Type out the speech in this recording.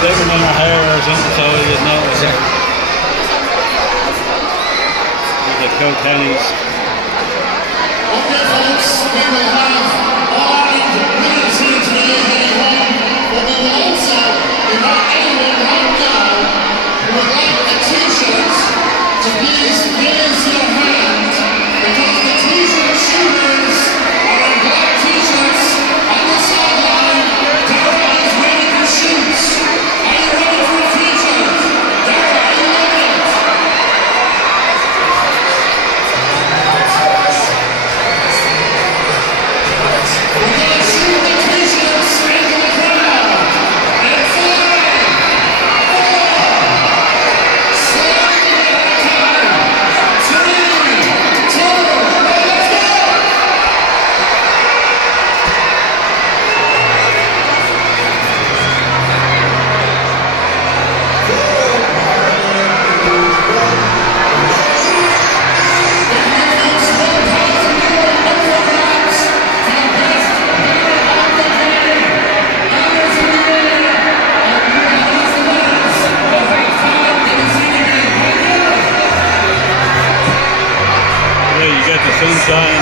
digging in her hair or something, so he didn't notice it. The coat pennies. Okay, folks, we will have all winners here today heading home, but we will also invite anyone right now who would like a t-shirt to please raise your hand, because the t-shirt shooters are in black t-shirts on the sideline. Dara is ready for shoots. Are you ready for a t-shirt? Dara, are you ready? We're going to shoot the t-shirts into the crowd. And 5, 4, slowly at a time. 3, 2, let's go! Yeah, you got the sunshine